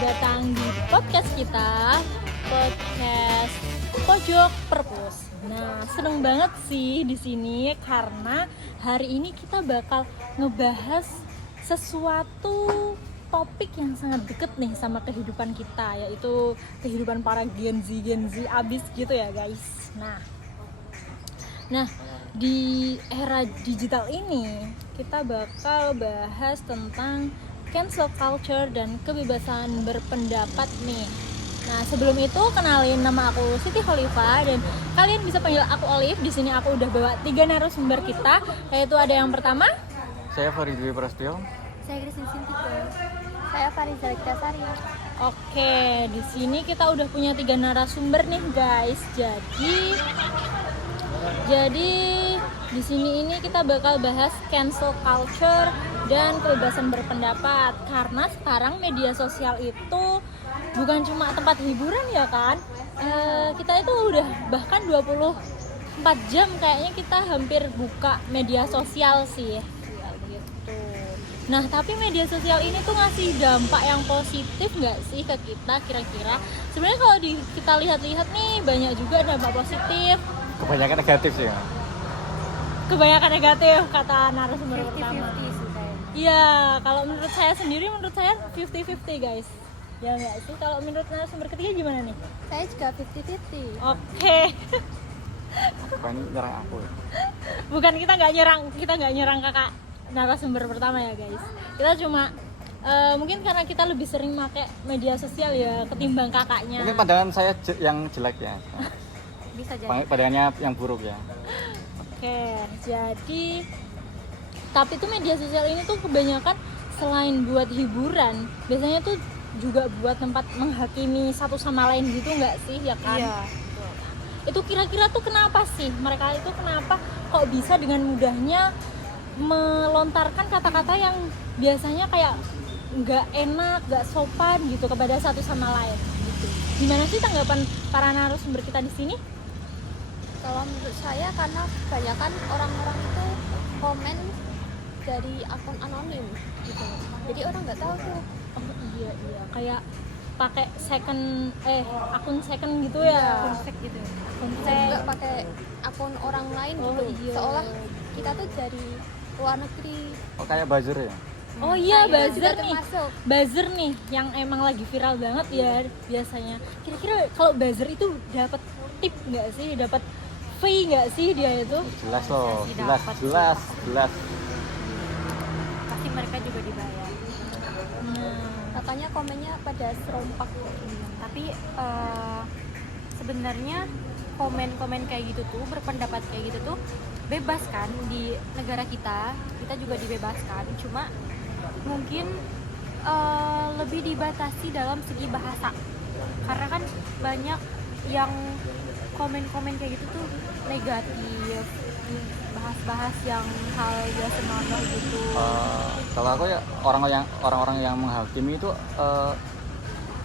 datang di podcast kita, podcast Pojok Perpus. Nah, seneng banget sih di sini karena hari ini kita bakal ngebahas sesuatu topik yang sangat deket nih sama kehidupan kita, yaitu kehidupan para Gen Z abis gitu ya guys. Nah, di era digital ini kita bakal bahas tentang cancel culture dan kebebasan berpendapat nih. Nah, sebelum itu kenalin, nama aku Siti Khalifa dan kalian bisa panggil aku Olive. Di sini aku udah bawa 3 narasumber kita, yaitu ada yang pertama, saya Farid Dwi Prasetyo. Saya Christine Sintiko. Saya Fariza Lektasari. Oke, di sini kita udah punya 3 narasumber nih guys. Jadi di sini ini kita bakal bahas cancel culture dan kebebasan berpendapat, karena sekarang media sosial itu bukan cuma tempat hiburan ya kan. Kita itu udah bahkan 24 jam kayaknya kita hampir buka media sosial sih ya, gitu. Nah, tapi media sosial ini tuh ngasih dampak yang positif nggak sih ke kita kira-kira? Sebenarnya kalau kita lihat-lihat nih, banyak juga dampak positif. Kebanyakan negatif sih ya. Kebanyakan negatif kata narasumber pertama. 50-50 sih saya. Iya, kalau menurut saya sendiri, menurut saya 50-50 guys. Ya nggak sih? Kalau menurut narasumber ketiga gimana nih? Saya juga 50-50. Oke. Bukan nyerang aku ya. Bukan, kita nggak nyerang kakak narasumber pertama ya guys. Kita cuma mungkin karena kita lebih sering pakai media sosial ya ketimbang kakaknya. Mungkin pandangan saya yang jelek ya. Bisa jadi. Pandangannya yang buruk ya. Oke, jadi tapi tuh media sosial ini tuh kebanyakan selain buat hiburan, biasanya tuh juga buat tempat menghakimi satu sama lain gitu nggak sih ya kan? Iya. Itu kira-kira tuh kenapa sih mereka itu kenapa kok bisa dengan mudahnya melontarkan kata-kata yang biasanya kayak nggak enak, nggak sopan gitu kepada satu sama lain gitu. Gimana sih tanggapan para narasumber kita di sini? Kalau menurut saya karena kebanyakan orang-orang itu komen dari akun anonim gitu. Jadi orang nggak tahu tuh. Oh iya, kayak pakai akun second gitu ya. Akun fake gitu. Akun Bisa fake. juga pakai akun orang lain gitu. Iya. Seolah kita tuh dari luar negeri. Oh, kayak buzzer ya. Oh iya, Nah, buzzer juga nih. termasuk. Buzzer nih yang emang lagi viral banget ya biasanya. Kira-kira kalau buzzer itu dapat tip nggak sih? Dapat fee nggak sih dia itu? Jelas loh, Pasti jelas, dapat. jelas. Pasti mereka juga dibayar. Nah, Makanya komennya pada serompak. Tapi sebenarnya komen-komen kayak gitu tuh, berpendapat kayak gitu tuh bebas kan di negara kita juga dibebaskan, cuma mungkin lebih dibatasi dalam segi bahasa, karena kan banyak yang komen-komen kayak gitu tuh negatif, bahas-bahas yang hal gak senonoh gitu. Kalau aku ya orang-orang yang menghakimi itu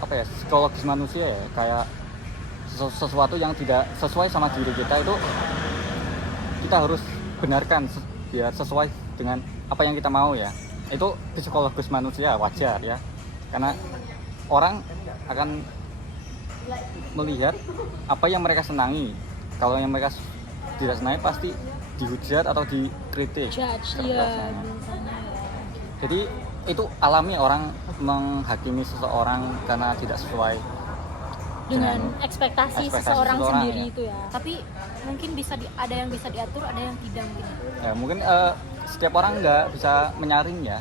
apa ya, psikologis manusia ya, kayak sesuatu yang tidak sesuai sama diri kita itu kita harus benarkan biar sesuai dengan apa yang kita mau ya. Itu psikologis manusia, wajar ya, karena orang akan melihat apa yang mereka senangi. Kalau yang mereka tidak senangi pasti dihujat atau dikritik. judge ya biasanya. Jadi itu alami orang menghakimi seseorang karena tidak sesuai Dengan ekspektasi seseorang sendiri ya. itu ya. Tapi mungkin ada yang bisa diatur, ada yang tidak mungkin. Ya mungkin setiap orang nggak bisa menyaring ya.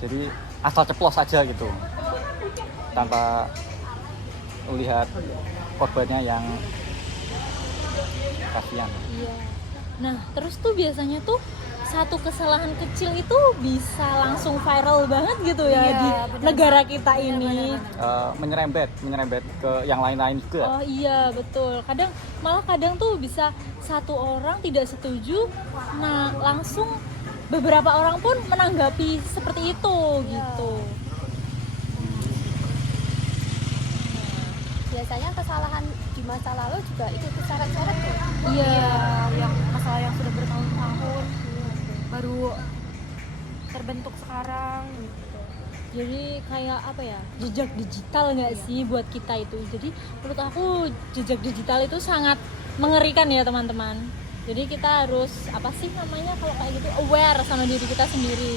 Jadi asal ceplos saja gitu, tanpa melihat korbannya yang kasihan. Iya. Nah, terus tuh biasanya tuh satu kesalahan kecil itu bisa langsung viral banget gitu ya Iya, di bener. negara kita ini. Menyerempet ke yang lain-lain juga. Oh iya, betul. Kadang tuh bisa satu orang tidak setuju, nah langsung beberapa orang pun menanggapi seperti itu gitu. Biasanya kesalahan di masa lalu juga ikut diseret-seret tuh. Iya. Yang masalah yang sudah bertahun-tahun baru terbentuk sekarang gitu. Jadi kayak apa ya, jejak digital nggak sih buat kita itu. Jadi menurut aku jejak digital itu sangat mengerikan ya teman-teman. Jadi kita harus apa sih namanya kalau kayak gitu, aware sama diri kita sendiri.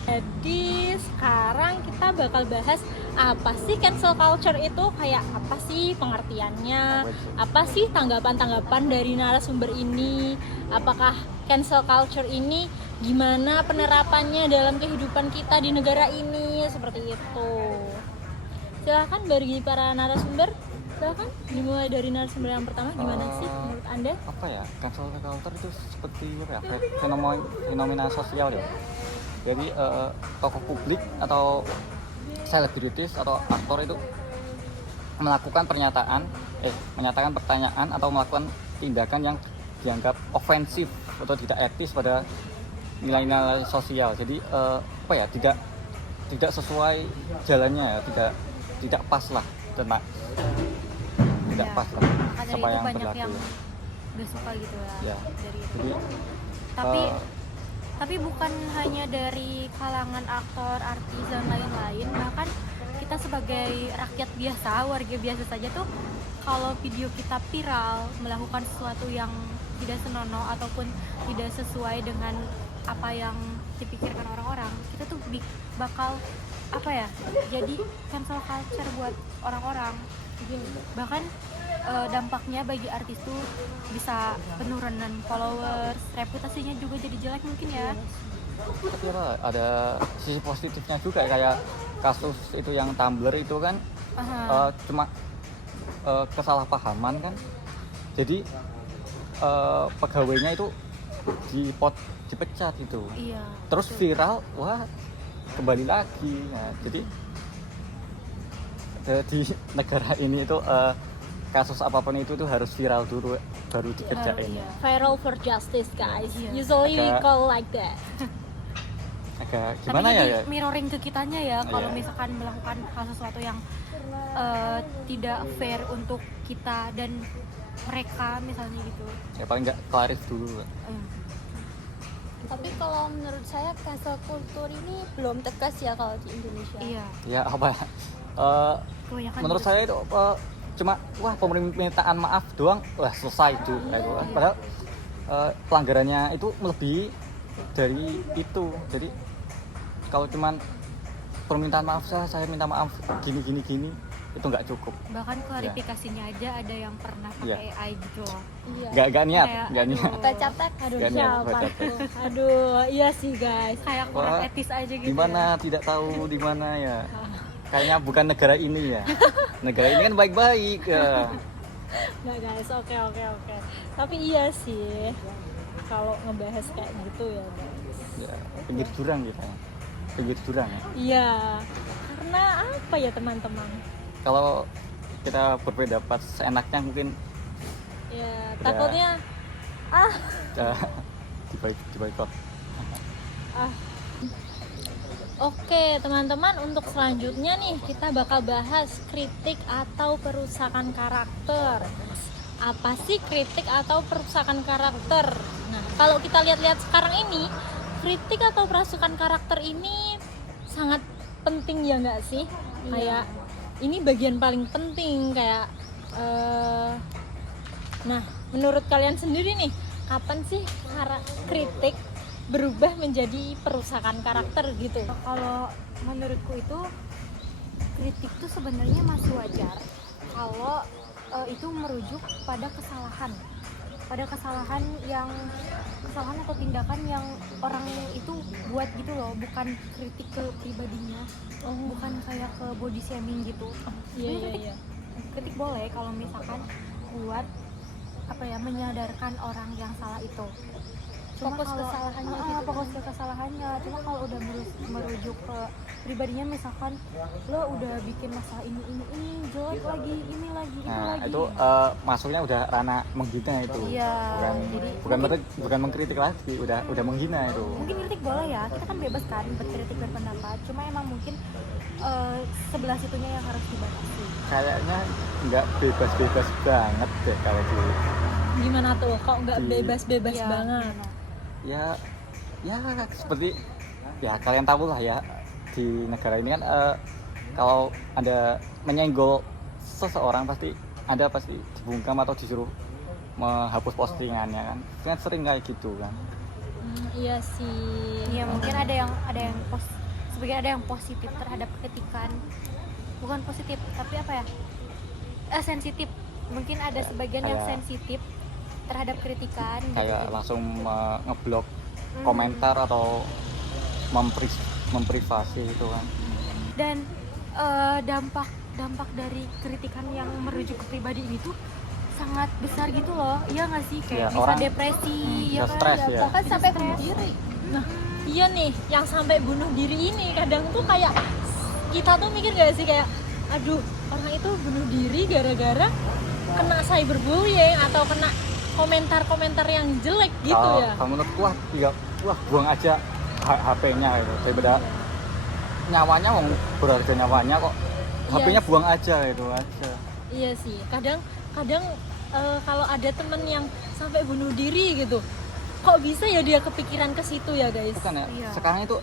Jadi sekarang kita bakal bahas apa sih cancel culture itu, kayak apa sih pengertiannya, apa sih tanggapan-tanggapan dari narasumber ini, apakah cancel culture ini gimana penerapannya dalam kehidupan kita di negara ini, seperti itu. Silahkan bagi para narasumber, silahkan dimulai dari narasumber yang pertama, gimana sih menurut Anda? Apa ya, cancel culture itu seperti apa ya, fenomena sosial ya. Jadi tokoh publik atau selebritis atau aktor itu menyatakan pertanyaan atau melakukan tindakan yang dianggap ofensif atau tidak etis pada nilai-nilai sosial. Jadi apa ya, tidak sesuai jalannya ya, tidak pas lah, tidak Ya, pas lah maka dari apa itu yang banyak berlaku. yang gak suka gitu Ya. dari itu. Jadi Tapi bukan hanya dari kalangan aktor, artis dan lain-lain, bahkan kita sebagai rakyat biasa, warga biasa saja tuh, kalau video kita viral melakukan sesuatu yang tidak senonoh ataupun tidak sesuai dengan apa yang dipikirkan orang-orang, kita tuh bakal apa ya, jadi cancel culture buat orang-orang. Bahkan dampaknya bagi artis tuh bisa penurunan followers, reputasinya juga jadi jelek mungkin ya. tapi apa, ada sisi positifnya juga, kayak kasus itu yang Tumblr itu kan cuma kesalahpahaman kan, jadi pegawainya itu dipecat itu, Iya. terus Betul. viral, wah kembali lagi. Nah, jadi di negara ini itu kasus apapun itu tuh harus viral dulu baru dikerjain. Iya. Viral for justice, guys. Iya. Usually we Agak- call like that. Agak Tapi gimana ya, jadi ya? mirroring ke kitanya ya, kalau Iya. misalkan melakukan hal sesuatu yang tidak fair untuk kita dan mereka misalnya gitu. Ya paling nggak klarif dulu. Tapi kalau menurut saya cancel culture ini belum tegas ya kalau di Indonesia. Iya. Ya apa ya? Kebanyakan Menurut gitu. saya itu cuma wah permintaan maaf doang, wah selesai itu. Padahal pelanggarannya itu melebihi dari itu. Jadi kalau cuman permintaan maaf, saya minta maaf gini itu nggak cukup. Bahkan klarifikasinya aja ada yang pernah Iya. pakai AI gitu loh. Iya. Nggak niat, Kayak, nggak niat. aduh, Baca teks. Aduh, Gak niat siapa baca tuh? Aduh, iya sih guys. kayak kurang Wah, etis aja gitu. Di mana ya. tidak tahu di mana ya. Kayaknya bukan negara ini ya. Negara ini kan baik-baik ya. Nggak guys, oke. Tapi iya sih, kalau ngebahas kayak gitu ya guys. Ya, pinggir jurang kita. Pinggir jurang ya. Iya, karena apa ya teman-teman? Kalau kita berpendapat seenaknya mungkin Ya, Udah. takutnya diboikot. Oke teman-teman, untuk selanjutnya nih kita bakal bahas kritik atau perusakan karakter. Apa sih kritik atau perusakan karakter? Nah, kalau kita lihat-lihat sekarang ini, kritik atau perusakan karakter ini sangat penting ya nggak sih? Kayak ini bagian paling penting kayak nah, menurut kalian sendiri nih, kapan sih kritik berubah menjadi perusakan karakter gitu? Kalau menurutku itu kritik tuh sebenarnya masih wajar kalau itu merujuk pada kesalahan atau tindakan yang orang itu buat gitu loh, bukan kritik ke pribadinya, bukan kayak ke body shaming gitu. Iya. Kritik boleh kalau misalkan buat apa ya, menyadarkan orang yang salah itu. Fokus kesalahannya gitu. Fokus ke kesalahannya. Cuma kalau udah merujuk ke pribadinya, misalkan lo udah bikin masalah ini jelek lagi, ini lagi, itu Nah, lagi. itu masuknya udah ranah menghina itu. Iya, Bukan mengkritik lagi, udah menghina itu. Mungkin kritik boleh ya, kita kan bebas kan berkritik, berpendapat. Cuma emang mungkin sebelah situnya yang harus dibatasi. Kayaknya nggak bebas-bebas banget deh kalau di Gimana tuh? Kok nggak Di- bebas-bebas Iya, banget? gimana? ya seperti ya kalian tahu lah ya, di negara ini kan kalau Anda menyenggol seseorang pasti Anda pasti dibungkam atau disuruh menghapus postingannya kan. Kan sering kayak gitu kan. Iya sih. Iya, mungkin ada yang sebagian ada yang positif terhadap kritikan, bukan positif tapi apa ya, sensitif. Mungkin ada sebagian yang Kayak- sensitif terhadap kritikan gitu. Kayak langsung ngeblok komentar atau memprivasi itu kan. Dan dampak dari kritikan yang merujuk ke pribadi ini tuh sangat besar gitu loh. Iya nggak sih, kayak Ya, bisa orang- depresi ya bisa kan, stres ya. Bahkan sampai bunuh diri. Nah, iya nih, yang sampai bunuh diri ini kadang tuh kayak kita tuh mikir gak sih kayak, aduh, orang itu bunuh diri gara-gara kena cyberbullying atau kena komentar-komentar yang jelek gitu Kalau ya. kalau menurutku wah buang aja HP-nya gitu. Daripada nyawanya wong berharga nyawanya kok Iya HP-nya sih. buang aja itu aja. Iya sih, kadang kalau ada temen yang sampai bunuh diri gitu, kok bisa ya dia kepikiran ke situ ya guys? Bukan ya, Iya. sekarang itu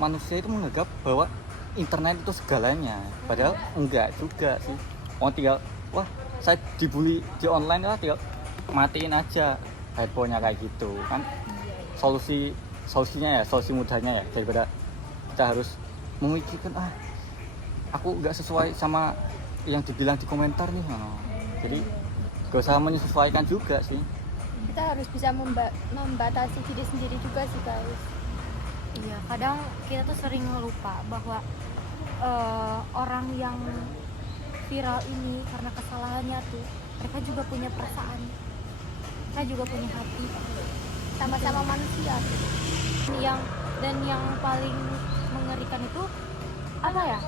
manusia itu menganggap bahwa internet itu segalanya, padahal enggak juga sih. Oh tinggal, wah saya dibully di online lah, tinggal matiin aja handphonenya kayak gitu kan. Solusinya ya, solusi mudahnya ya, daripada kita harus memikirkan aku nggak sesuai sama yang dibilang di komentar nih. Jadi gak usah menyesuaikan juga sih. Kita harus bisa membatasi diri sendiri juga sih guys. Iya, kadang kita tuh sering lupa bahwa orang yang viral ini karena kesalahannya tuh mereka juga punya perasaan, mereka juga punya hati. Sama-sama manusia. Dan yang paling mengerikan itu apa ya?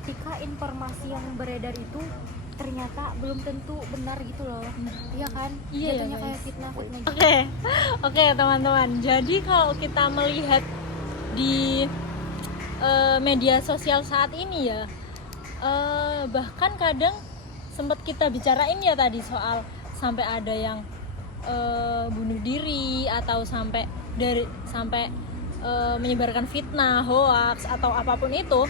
Ketika informasi yang beredar itu ternyata belum tentu benar gitu loh. Iya kan? Iya ya, Jatuhnya kayak guys. fitnah-fitnah gitu. Oke teman-teman. Jadi kalau kita melihat di media sosial saat ini ya, bahkan kadang sempat kita bicarain ya tadi soal sampai ada yang bunuh diri atau sampai menyebarkan fitnah, hoax atau apapun itu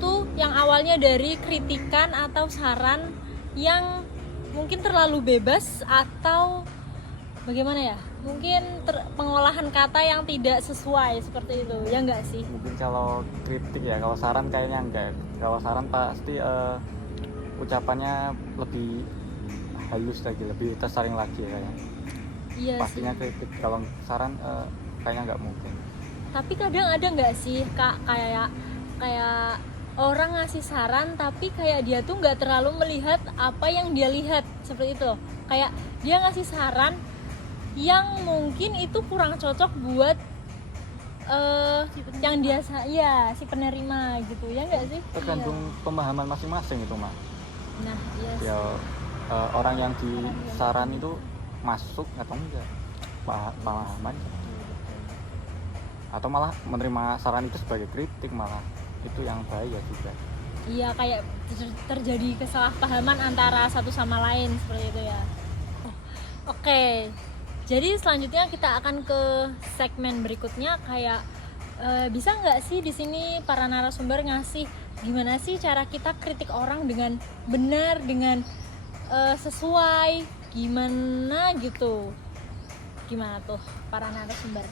tuh yang awalnya dari kritikan atau saran yang mungkin terlalu bebas atau bagaimana ya, mungkin pengolahan kata yang tidak sesuai seperti itu, ya enggak sih? Mungkin kalau kritik ya, kalau saran kayaknya enggak. Kalau saran pasti ucapannya lebih halus lagi, lebih tersaring lagi kayaknya. Iya Pastinya sih. kritik, kalau saran kayaknya nggak mungkin. Tapi kadang ada nggak sih kak kayak orang ngasih saran tapi kayak dia tuh nggak terlalu melihat apa yang dia lihat seperti itu. Kayak dia ngasih saran yang mungkin itu kurang cocok buat yang dia si penerima gitu, ya nggak sih? Tergantung pemahaman masing-masing itu mah. Nah iya sih. Ya orang yang disaran itu masuk atau enggak pemahaman, atau malah menerima saran itu sebagai kritik, malah itu yang bahaya juga. Iya, kayak terjadi kesalahpahaman antara satu sama lain seperti itu ya. Oke. Jadi selanjutnya kita akan ke segmen berikutnya, kayak bisa nggak sih di sini para narasumber ngasih gimana sih cara kita kritik orang dengan benar, dengan sesuai, gimana gitu. Gimana tuh para narasumber?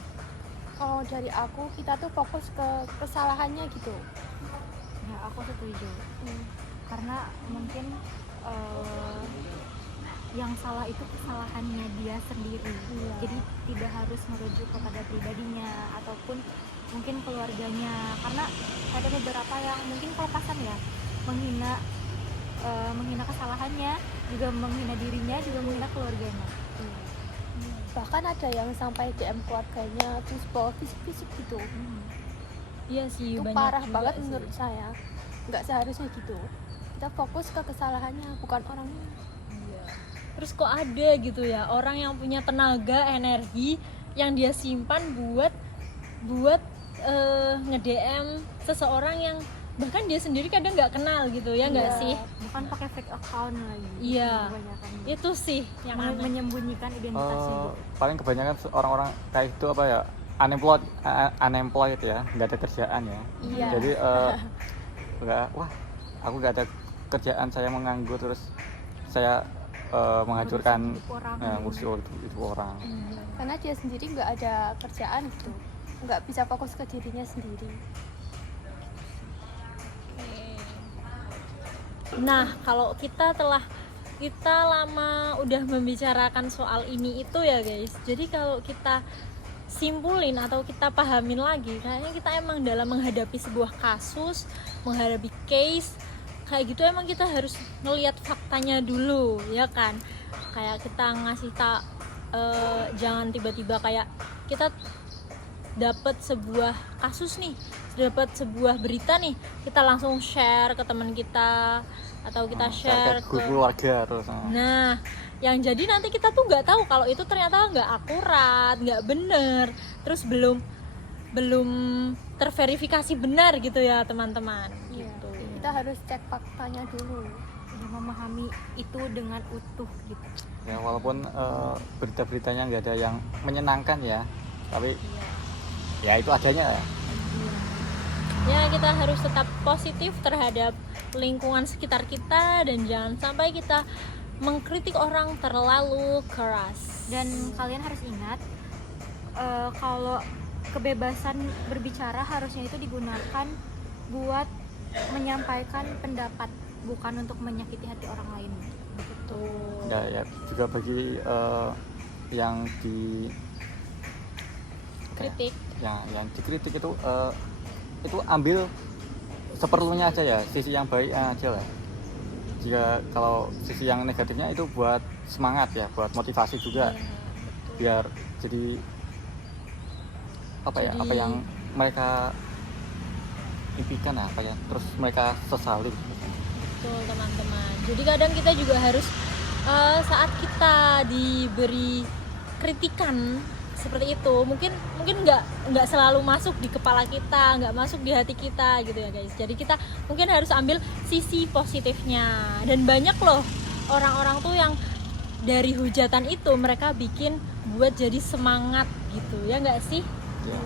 Oh, dari aku kita tuh fokus ke kesalahannya gitu. Ya, aku setuju. Karena mungkin yang salah itu kesalahannya dia sendiri. Iya. Jadi tidak harus merujuk kepada pribadinya ataupun mungkin keluarganya. Karena ada beberapa yang mungkin kelepasan ya, menghina kesalahannya, juga menghina dirinya, juga menghina keluarganya. Bahkan ada yang sampai DM keluarganya terus bawa fisik-fisik gitu. Iya sih, Itu banyak parah juga banget sih. menurut saya. Nggak seharusnya gitu. Kita fokus ke kesalahannya, bukan orangnya. Iya. Terus kok ada gitu ya orang yang punya tenaga, energi yang dia simpan buat nge-DM seseorang yang bahkan dia sendiri kadang nggak kenal gitu, ya nggak Iya. sih? Bukan pakai fake account lagi. Iya. Kebanyakan. Itu sih yang aneh. Menyembunyikan identitasnya. Paling kebanyakan orang-orang kayak itu apa ya, unemployed ya, nggak ada kerjaan ya. Iya. Jadi aku nggak ada kerjaan, saya menganggur, terus saya menghancurkan Ngurus hidup orang. ngurus hidup orang. Karena dia sendiri nggak ada kerjaan gitu, nggak bisa fokus ke dirinya sendiri. Nah, kalau kita lama udah membicarakan soal ini itu ya guys. Jadi kalau kita simpulin atau kita pahamin lagi, kayaknya kita emang dalam menghadapi sebuah kasus, menghadapi case kayak gitu emang kita harus ngelihat faktanya dulu, ya kan? Kayak kita ngasih jangan tiba-tiba kayak kita dapat sebuah kasus nih, dapat sebuah berita nih, kita langsung share ke teman kita atau kita share ke grup ke keluarga terus. Nah, yang jadi nanti kita tuh nggak tahu kalau itu ternyata nggak akurat, nggak bener, terus belum terverifikasi benar gitu ya teman-teman. Iya. Gitu. Kita harus cek faktanya dulu. Udah memahami itu dengan utuh gitu. Ya walaupun berita-beritanya nggak ada yang menyenangkan ya, tapi ya itu adanya ya. Ya, kita harus tetap positif terhadap lingkungan sekitar kita dan jangan sampai kita mengkritik orang terlalu keras. Dan kalian harus ingat kalau kebebasan berbicara harusnya itu digunakan buat menyampaikan pendapat, bukan untuk menyakiti hati orang lain. Betul. Ya juga bagi yang di Kritik. yang dikritik itu ambil seperlunya aja ya, sisi yang baik aja lah. Jika kalau sisi yang negatifnya itu buat semangat ya, buat motivasi juga, biar jadi apa yang mereka impikan terus mereka sesali. Betul teman-teman. Jadi kadang kita juga harus saat kita diberi kritikan seperti itu, mungkin nggak selalu masuk di kepala kita, nggak masuk di hati kita gitu ya guys. Jadi kita mungkin harus ambil sisi positifnya. Dan banyak loh orang-orang tuh yang dari hujatan itu mereka bikin buat jadi semangat gitu ya nggak sih? Ya.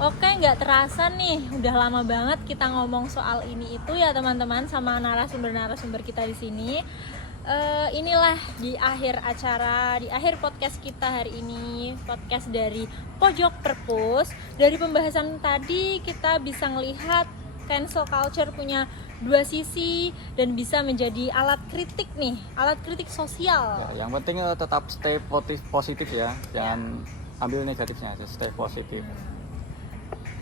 Oke, nggak terasa nih, udah lama banget kita ngomong soal ini itu ya teman-teman sama narasumber kita di sini. Inilah di akhir acara, di akhir podcast kita hari ini, podcast dari Pojok Perpus. Dari pembahasan tadi kita bisa ngelihat cancel culture punya dua sisi dan bisa menjadi alat kritik nih, alat kritik sosial. Ya, yang penting tetap stay positif ya, jangan ambil negatifnya aja, stay positif.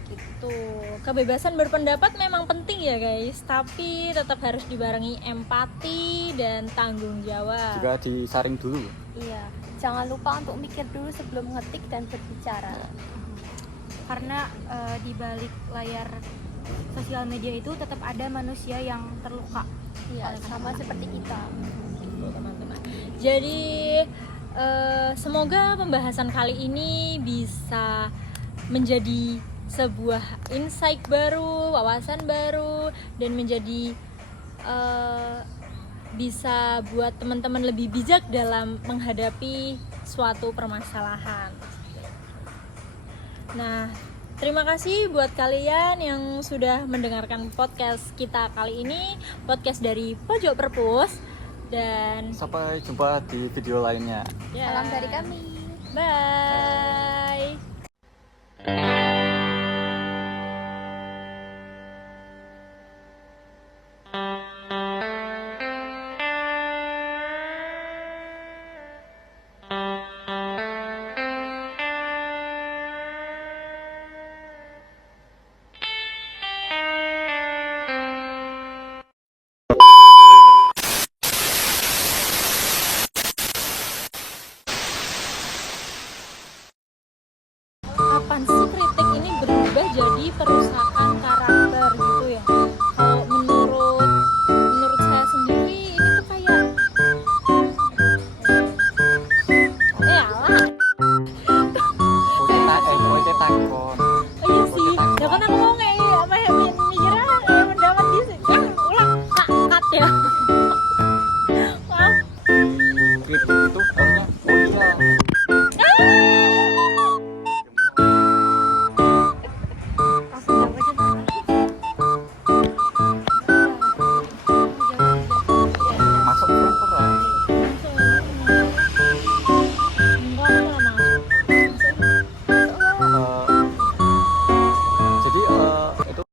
Gitu. Kebebasan berpendapat memang penting ya guys, tapi tetap harus dibarengi empati dan tanggung jawab. Juga disaring dulu. Iya. Jangan lupa untuk mikir dulu sebelum ngetik dan berbicara. Karena di balik layar sosial media itu tetap ada manusia yang terluka. Iya, sama seperti kita. Gitu, teman-teman. Jadi semoga pembahasan kali ini bisa menjadi sebuah insight baru, wawasan baru, dan menjadi bisa buat teman-teman lebih bijak dalam menghadapi suatu permasalahan. Nah, terima kasih buat kalian yang sudah mendengarkan podcast kita kali ini, podcast dari Pojok Perpus, dan Sampai jumpa di video lainnya. ya, Salam dari kami. bye.